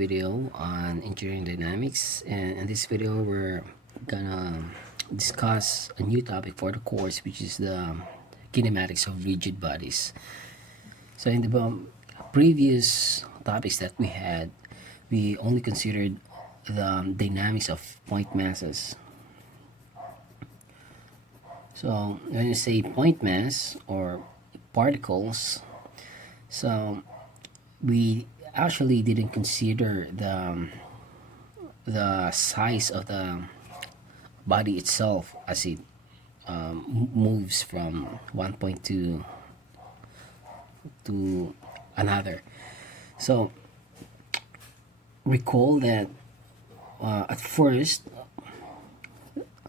video on engineering dynamics, and in this video we're gonna discuss a new topic for the course, which is the kinematics of rigid bodies. So in the previous topics that we had, we only considered the dynamics of point masses. So when you say point mass or particles, so we actually didn't consider the size of the body itself as it moves from one point to another. So recall that at first,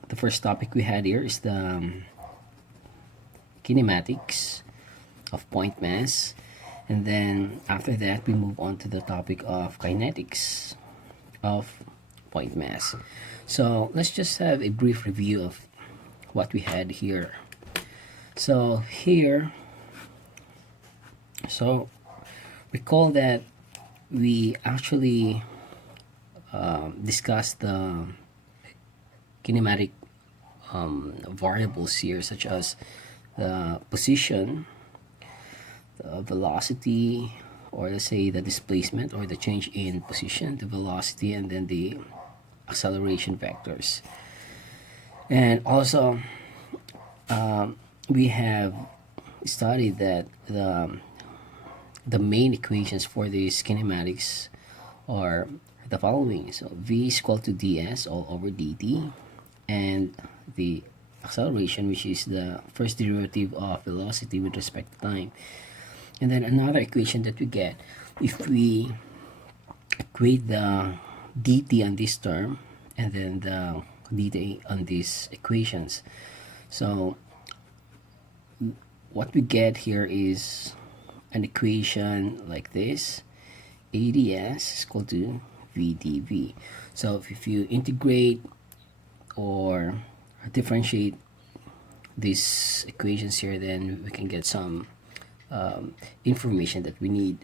the first topic we had here is the kinematics of point mass, and then after that we move on to the topic of kinetics of point mass. So let's just have a brief review of what we had here. So here, so recall that we actually discussed the kinematic variables here, such as the position, the velocity, or let's say the displacement or the change in position, the velocity, and then the acceleration vectors. And also we have studied that the main equations for these kinematics are the following. So v is equal to ds all over dt, and the acceleration, which is the first derivative of velocity with respect to time. And then another equation that we get if we equate the dt on this term and then the dt on these equations. So what we get here is an equation like this: ADS is equal to VdV. So if you integrate or differentiate these equations here, then we can get some information that we need.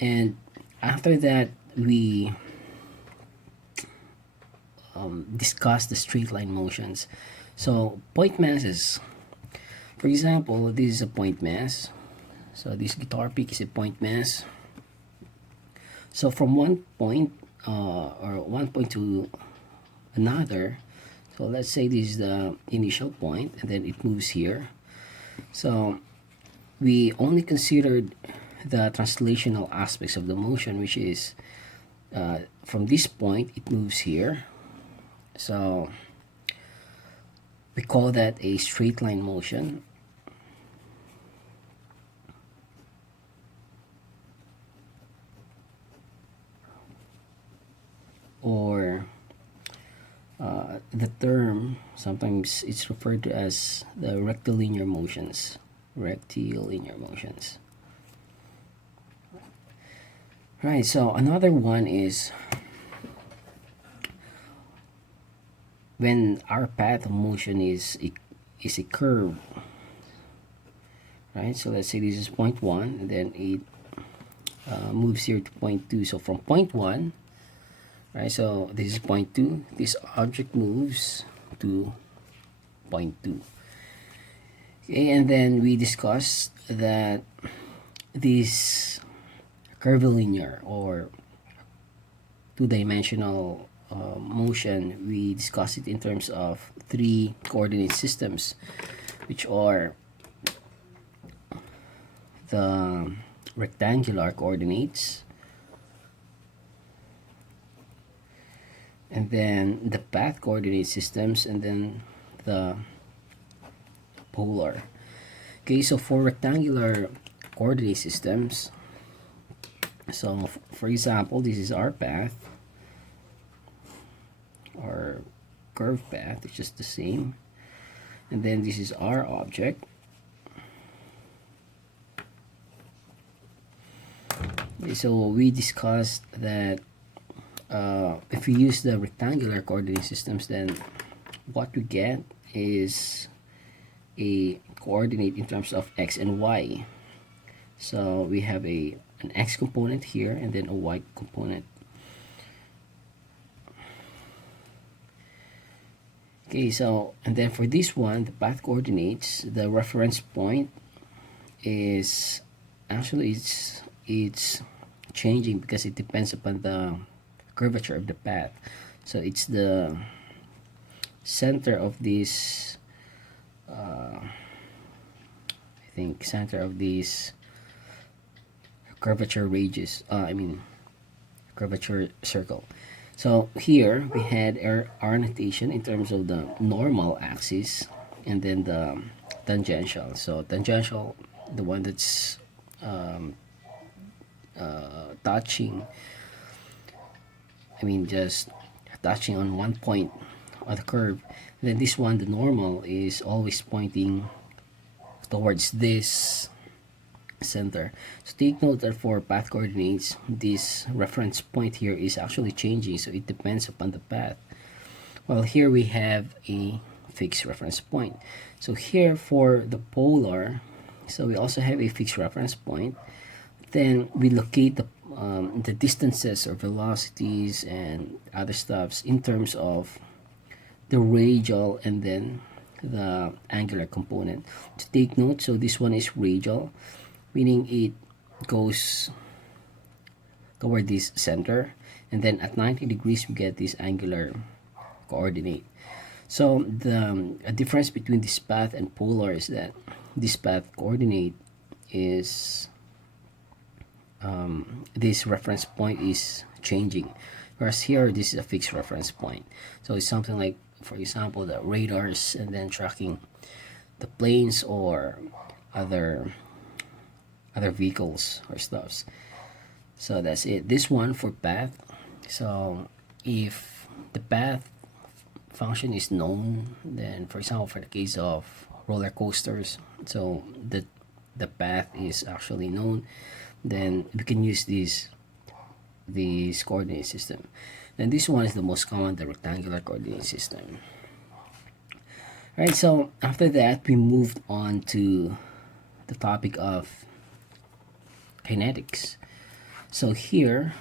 And after that, we discuss the straight line motions. So point masses, for example, this is a point mass. So this guitar pick is a point mass. So from one point or one point to another, so let's say this is the initial point and then it moves here. So we only considered the translational aspects of the motion, which is from this point it moves here. So we call that a straight line motion. Or the term, sometimes it's referred to as the rectilinear motions. Rectilinear motions. Right, so another one is when our path of motion is a curve. Right, so let's say this is point 1 and then it moves here to point 2. So from point 1, right, so this is point 2, this object moves to point 2. Okay, and then we discussed that this curvilinear or two-dimensional motion, we discussed it in terms of 3 coordinate systems, which are the rectangular coordinates, and then the path coordinate systems, and then the polar. Okay, so for rectangular coordinate systems, so for example, this is our path or curved path, it's just the same, and then this is our object. Okay, so we discussed that if we use the rectangular coordinate systems, then what we get is a coordinate in terms of x and y. So we have an x component here and then a y component. Okay, so and then for this one, the path coordinates, the reference point is actually it's changing because it depends upon the curvature of the path. So it's the center of this I think center of this curvature radius, curvature circle. So here we had our notation in terms of the normal axis and then the tangential. So tangential, the one that's touching, just touching on one point of the curve. And then this one, the normal, is always pointing towards this center. So take note that for path coordinates, this reference point here is actually changing, so it depends upon the path. Well, here we have a fixed reference point. So here for the polar, so we also have a fixed reference point. Then we locate the distances or velocities and other stuffs in terms of the radial and then the angular component. To take note, so this one is radial, meaning it goes toward this center, and then at 90 degrees we get this angular coordinate. So the difference between this path and polar is that this path coordinate is this reference point is changing, whereas here this is a fixed reference point. So it's something like, for example, the radars and then tracking the planes or other vehicles or stuffs. So that's it. This one for path. So if the path function is known, then for example, for the case of roller coasters, so the path is actually known, then we can use this coordinate system. Then this one is the most common, the rectangular coordinate system. Alright, so after that we moved on to the topic of kinetics. So here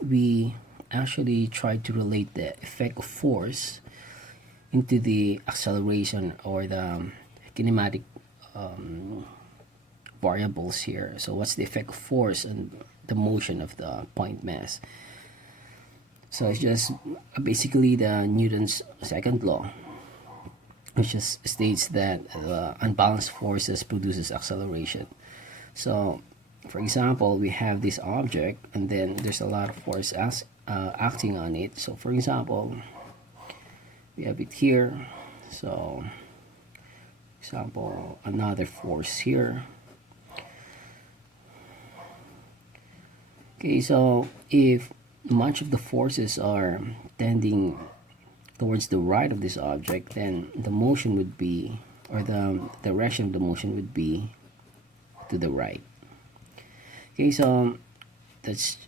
we actually try to relate the effect of force into the acceleration or the kinematic variables here. So what's the effect of force on the motion of the point mass? So it's just basically the Newton's second law, which just states that unbalanced forces produces acceleration. So for example, we have this object and then there's a lot of force acting on it. So for example, we have it here. So example, another force here. Okay, so if much of the forces are tending towards the right of this object, then the motion would be, or the direction of the motion would be to the right. Okay, so that's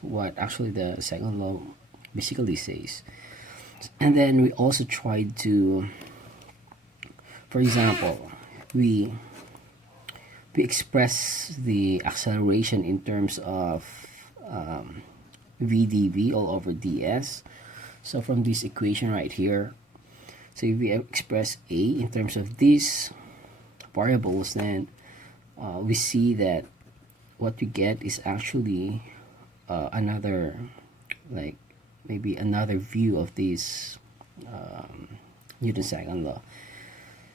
what actually the second law basically says. And then we also tried to, for example, we express the acceleration in terms of VdV all over ds. So from this equation right here, so if we express a in terms of these variables, then we see that what we get is actually another, like maybe another view of this Newton's second law.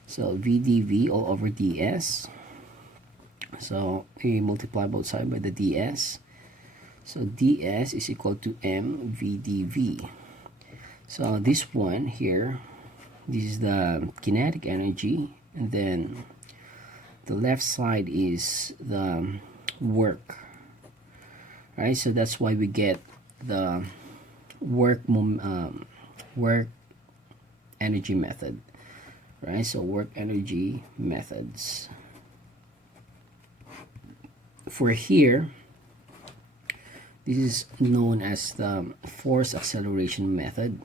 So VdV all over ds. So we multiply both sides by the ds. So ds is equal to mvdv. So this one here, this is the kinetic energy, and then the left side is the work. Right, so that's why we get the work energy method. Right, so work energy methods. For here, this is known as the force acceleration method.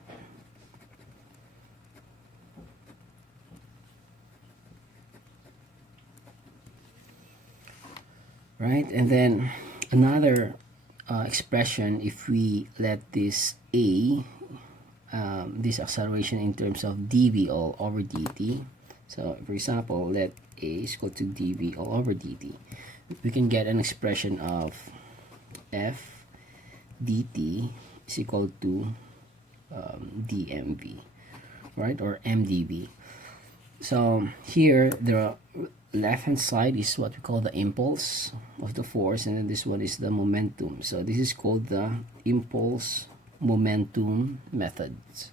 Right, and then another expression, if we let this a this acceleration in terms of dv all over dt. So for example, let a is equal to dv all over dt. We can get an expression of f dt is equal to dmv, right, or mdv. So here the left hand side is what we call the impulse of the force, and then this one is the momentum. So this is called the impulse momentum methods.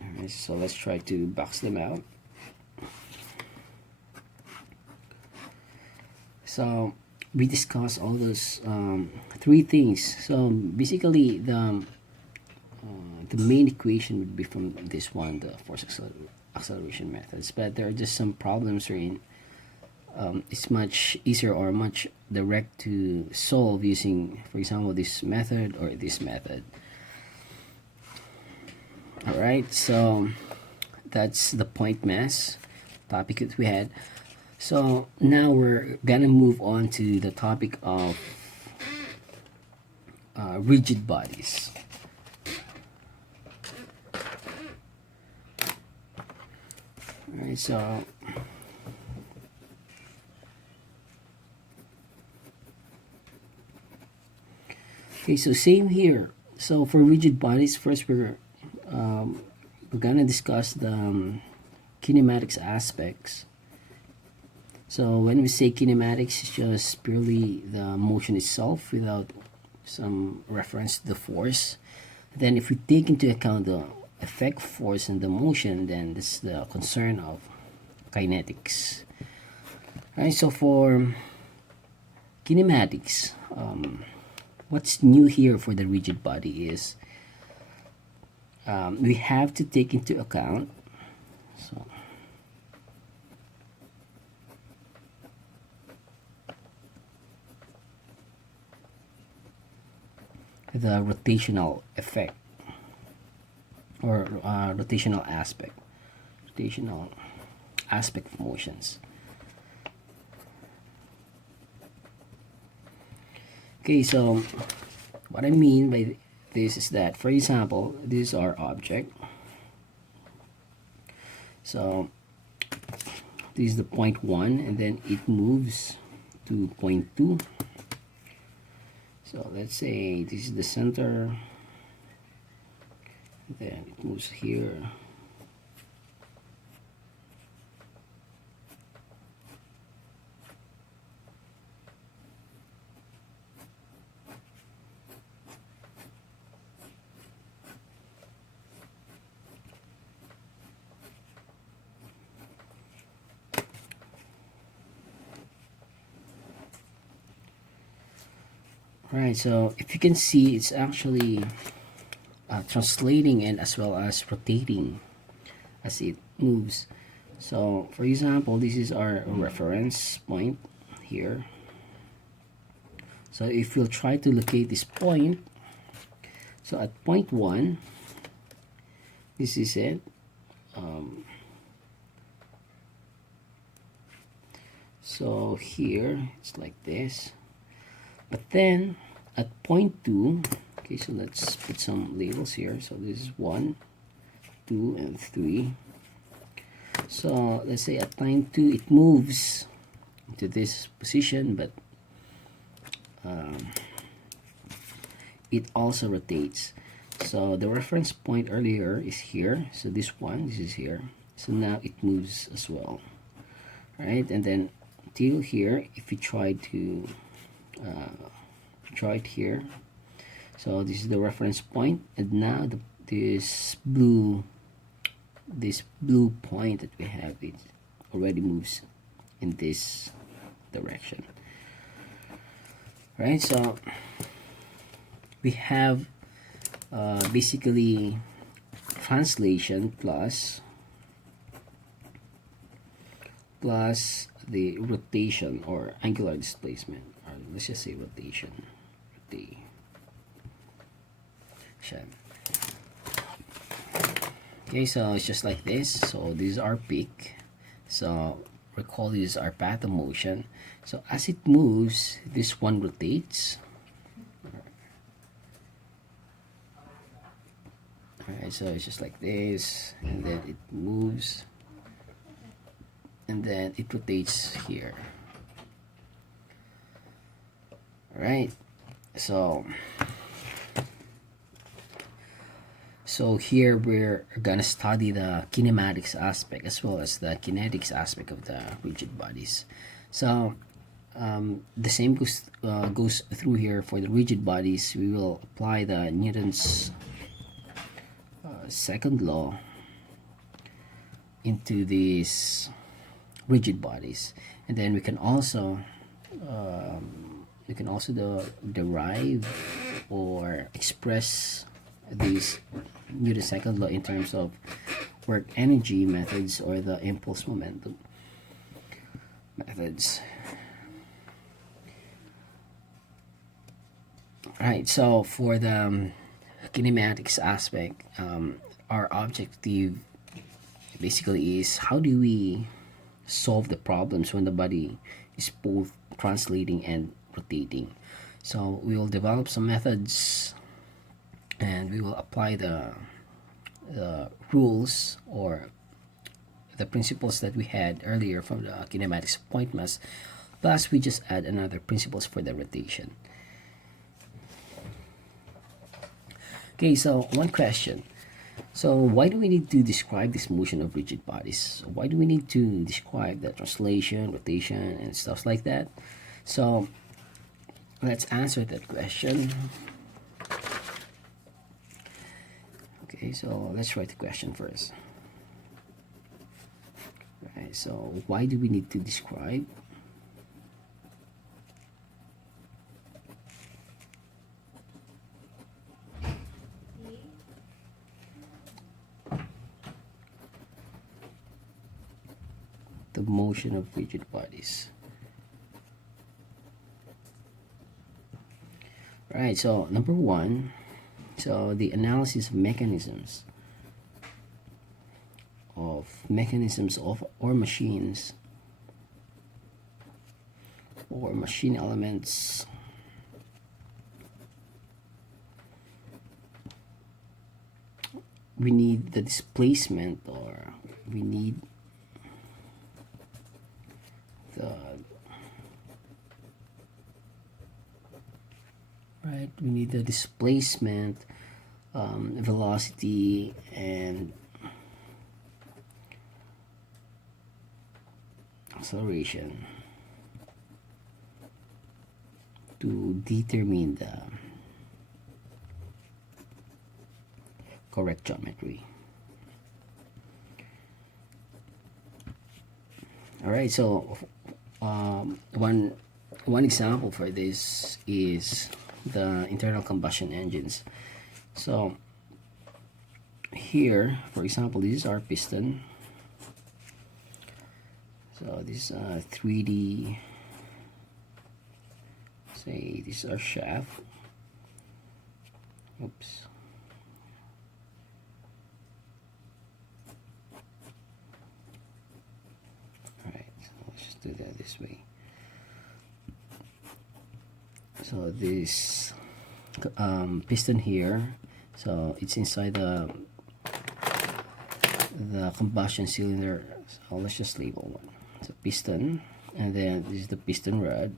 Alright, so let's try to box them out. So we discussed all those three things. So basically the main equation would be from this one, the force acceleration methods, but there are just some problems wherein it's much easier or much direct to solve using, for example, this method or this method. Alright, so that's the point mass topic that we had. So now we're gonna move on to the topic of rigid bodies. Alright, so okay, so same here. So for rigid bodies, first we're gonna discuss the kinematics aspects. So when we say kinematics, it's just purely the motion itself without some reference to the force. Then if we take into account the effect force and the motion, then this is the concern of kinetics. Alright, so for kinematics, what's new here for the rigid body is we have to take into account the rotational effect or rotational aspect of motions. Okay, so what I mean by this is that, for example, this is our object. So this is the point 1, and then it moves to point 2. So let's say this is the center, then it moves here. Right, so if you can see, it's actually translating and as well as rotating as it moves. So for example, this is our reference point here. So if we'll try to locate this point, so at point 1, this is it. So here it's like this, but then at point 2, okay, so let's put some labels here. So this is 1, 2, and 3. So let's say at time 2 it moves into this position, but it also rotates. So the reference point earlier is here, so this is here, so now it moves as well. Right, and then till here, if we try to draw it here, so this is the reference point, and now this blue point that we have, it already moves in this direction. Right, so we have basically translation plus the rotation or angular displacement, or let's just say rotation. Okay, so it's just like this. So this is our peak. So recall this is our path of motion. So as it moves, this one rotates. Alright, so it's just like this, and then it moves, and then it rotates here. Alright, so here we're gonna study the kinematics aspect as well as the kinetics aspect of the rigid bodies. So the same goes through here for the rigid bodies. We will apply the Newton's second law into these rigid bodies, and then we can also derive or express these Newton's second law in terms of work energy methods or the impulse momentum methods. Right, so for the kinematics aspect, our objective basically is how do we solve the problems when the body is both translating and rotating. So we will develop some methods and we will apply the rules or the principles that we had earlier from the kinematics point mass, plus we just add another principles for the rotation. Okay, so one question. So why do we need to describe this motion of rigid bodies? Why do we need to describe the translation, rotation, and stuff like that? So let's answer that question. Okay, so let's write the question first. Right, so why do we need to describe? The motion of rigid bodies. Right, so number one, so the analysis of mechanisms of or machines or machine elements we need the displacement, or we need the displacement, velocity, and acceleration to determine the correct geometry. Alright, so one example for this is the internal combustion engines. So here, for example, this is our piston. So this is 3D. Say this is our shaft. Oops. Alright, so let's just do that this way. So this piston here, so it's inside the combustion cylinder. So let's just label one. So piston, and then this is the piston rod,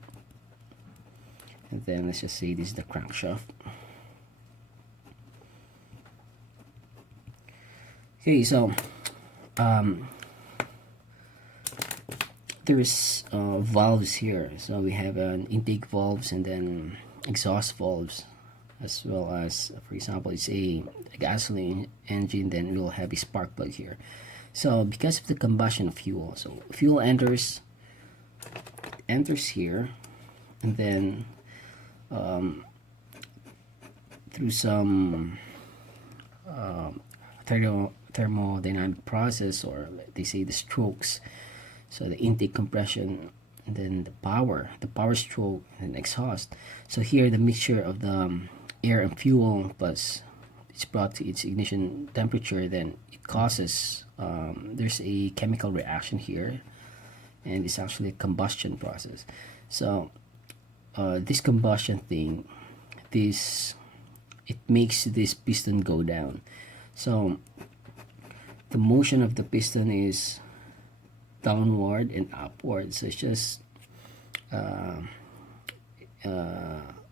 and then let's just say this is the crankshaft. Okay, so there's valves here. So we have an intake valves and then exhaust valves, as well as, for example, it's a gasoline engine, then we'll have a spark plug here. So because of the combustion of fuel, so fuel enters here, and then through some thermodynamic process, or they say the strokes, so the intake, compression, and then the power stroke, and exhaust. So here the mixture of the air and fuel, plus it's brought to its ignition temperature, then it causes there's a chemical reaction here, and it's actually a combustion process. So this combustion thing, it makes this piston go down. So the motion of the piston is downward and upward. So it's just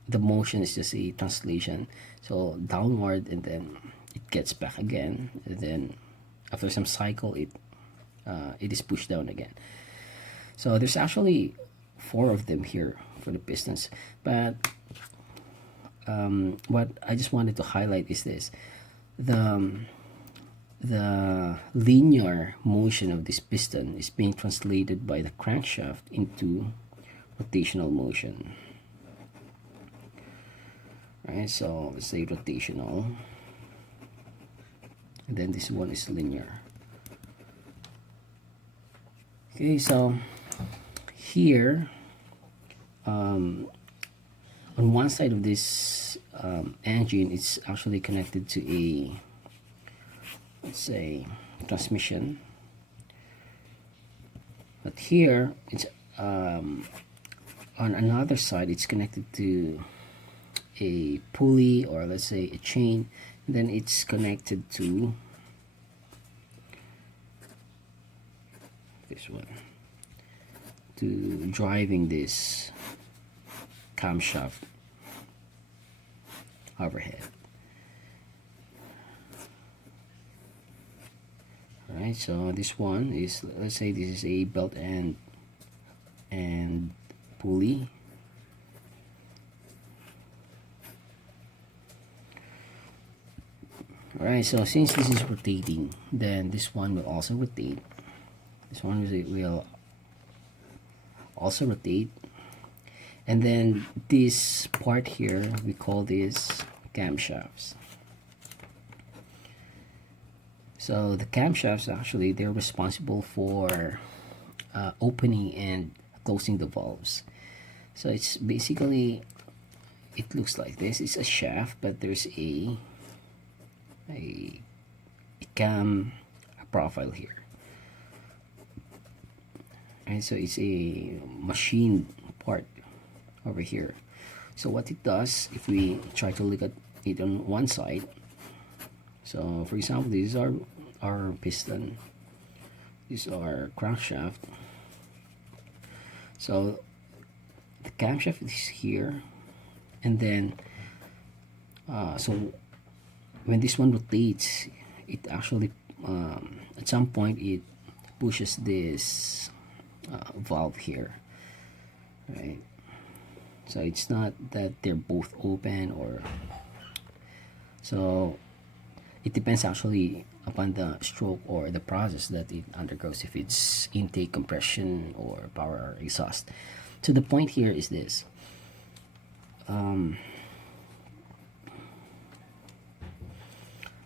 the motion is just a translation. So downward, and then it gets back again, and then after some cycle it is pushed down again. So there's actually 4 of them here for the pistons, but what I just wanted to highlight is this: the linear motion of this piston is being translated by the crankshaft into rotational motion. Right, so let's say rotational, and then this one is linear. Okay, so here on one side of this engine, it's actually connected to a, let's say, transmission, but here it's on another side, it's connected to a pulley, or let's say a chain, and then it's connected to this one, to driving this camshaft overhead. Alright, so this one is, let's say this is a belt and pulley. Alright, so since this is rotating, then this one will also rotate. This one will also rotate. And then this part here, we call this camshafts. So the camshafts, actually, they're responsible for opening and closing the valves. So it's basically, it looks like this. It's a shaft, but there's a cam profile here. And so it's a machine part over here. So what it does, if we try to look at it on one side, so for example, this is our piston, this is our crankshaft. So the camshaft is here, and then so when this one rotates, it actually at some point it pushes this valve here, right? So it's not that they're both open, or so it depends actually upon the stroke or the process that it undergoes, if it's intake, compression, or power or exhaust. So the point here is this: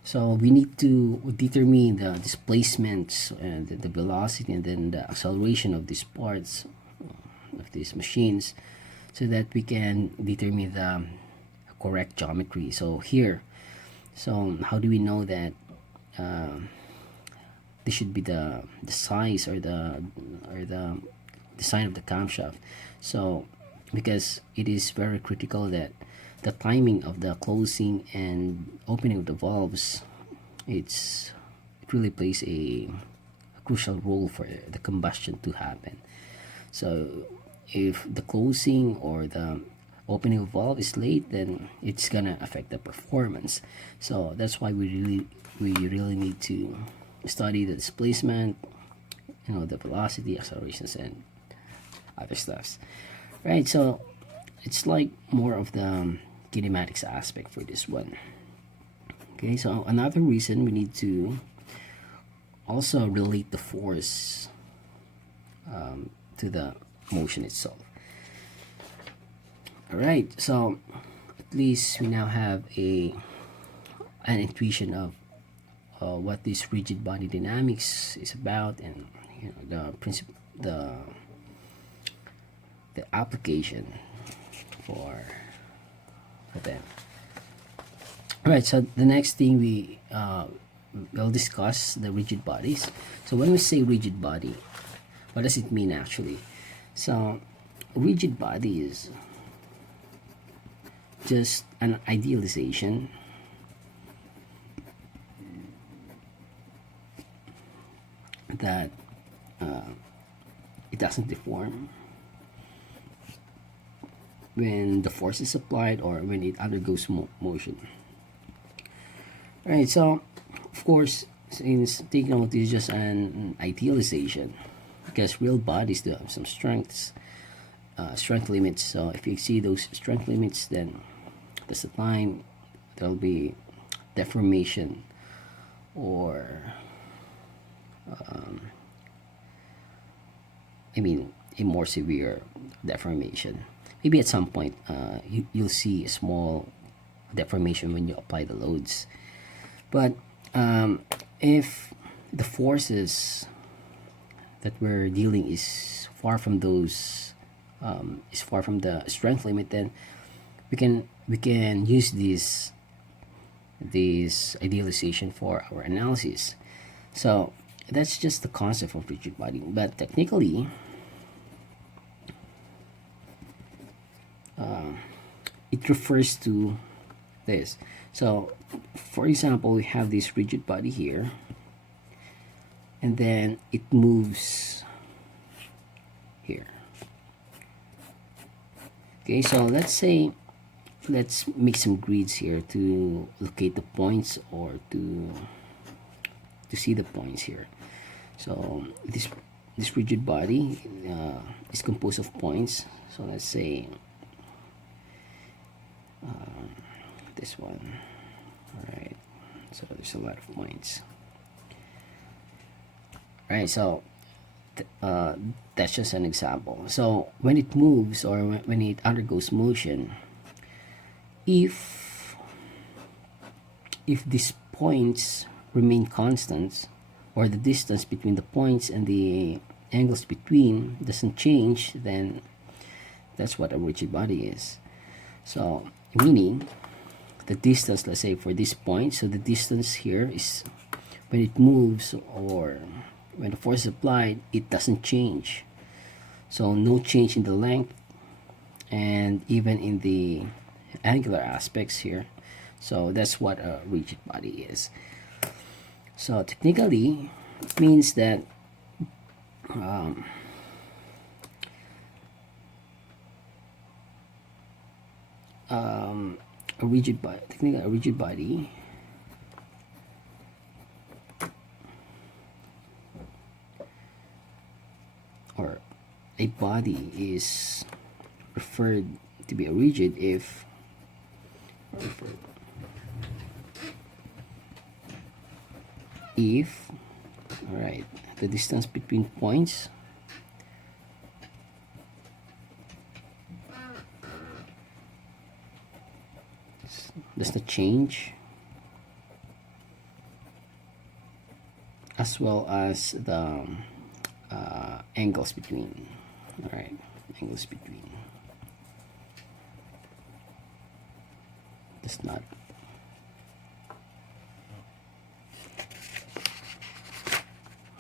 so we need to determine the displacements and the velocity, and then the acceleration of these parts of these machines, so that we can determine the correct geometry. So here, so how do we know that this should be the size or the design of the camshaft? So because it is very critical that the timing of the closing and opening of the valves, it really plays a crucial role for the combustion to happen. So if the closing or the opening of valve is late, then it's gonna affect the performance. So that's why we really need to study the displacement, the velocity, accelerations, and other stuffs, right? So it's like more of the kinematics aspect for this one. Okay, so another reason we need to also relate the force to the motion itself. All right, so at least we now have an intuition of what this rigid body dynamics is about, and the principle, the application for them. All right, so the next thing we'll discuss the rigid bodies. So when we say rigid body, what does it mean actually? So rigid body is just an idealization doesn't deform when the force is applied or when it undergoes motion. Alright, so of course, since take note, this is just an idealization because real bodies do have some strength limits. So if you exceed those strength limits, then that's the time there'll be deformation or a more severe deformation. Maybe at some point you'll see a small deformation when you apply the loads, but if the forces that we're dealing is far from those is far from the strength limit, then we can use this idealization for our analysis. So that's just the concept of rigid body, but technically it refers to this. So for example, we have this rigid body here, and then it moves here. Okay, so let's make some grids here to locate the points or to see the points here. So this rigid body is composed of points. So let's say this one. All right, so there's a lot of points. Right, so that's just an example. So when it moves or when it undergoes motion, if these points remain constant, or the distance between the points and the angles between doesn't change, then that's what a rigid body is. So meaning the distance, let's say for this point, so the distance here is when it moves or when the force is applied, it doesn't change. So no change in the length and even in the angular aspects here. So that's what a rigid body is. So technically it means that a rigid body, technically a rigid body or a body is referred to be a rigid if all right, the distance between points does not change, as well as the angles between. All right, angles between does not.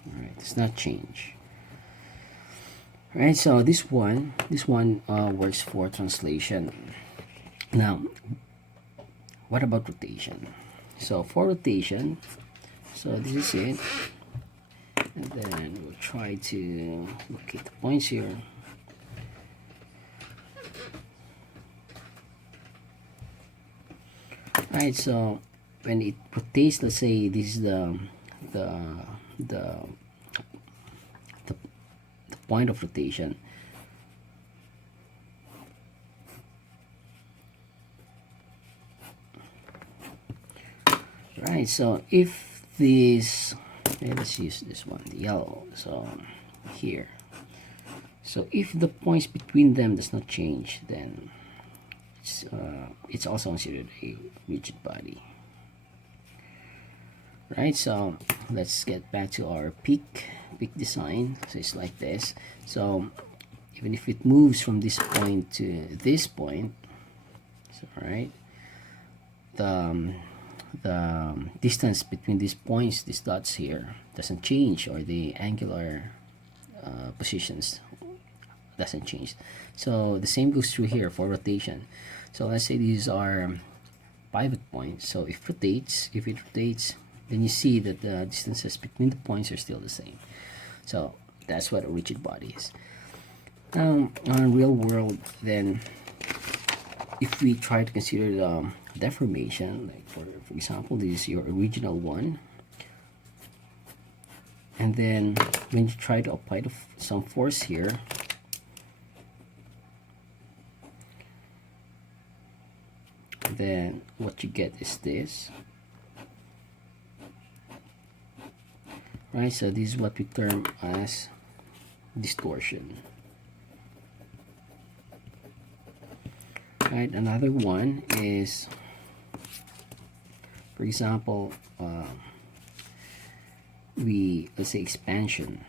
All right, does not change. All right, so this one works for translation. Now, what about rotation? So for rotation, so this is it, and then we'll try to locate the points here. Right, so when it rotates, let's say this is the point of rotation. Right, so if this, let's use this one, the yellow, so here, so if the points between them does not change, then it's also considered a rigid body. Right, so let's get back to our peak design. So it's like this. So even if it moves from this point to this point, so right, the distance between these points, these dots here, doesn't change, or the angular positions doesn't change. So the same goes through here for rotation. So let's say these are pivot points. So if it rotates, then you see that the distances between the points are still the same. So that's what a rigid body is. Now, on real world, then, if we try to consider the deformation, like for example, this is your original one, and then when you try to apply some force here, then what you get is this, right? So this is what we term as distortion, right? Another one is, for example, let's say expansion.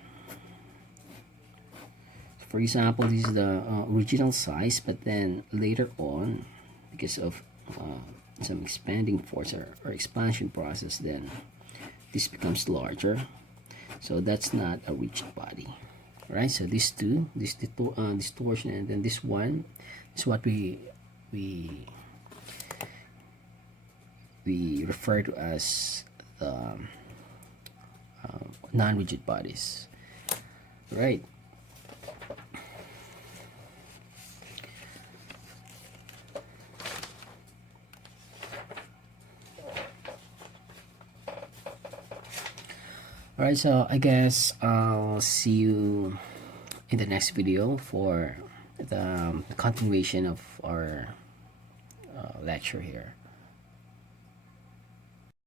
For example, this is the original size, but then later on, because of some expanding force or expansion process, then this becomes larger. So that's not a rigid body, right? So these two, this distortion, and then this one is what we refer to as non-rigid bodies, right? Alright, so I guess I'll see you in the next video for the continuation of our lecture here.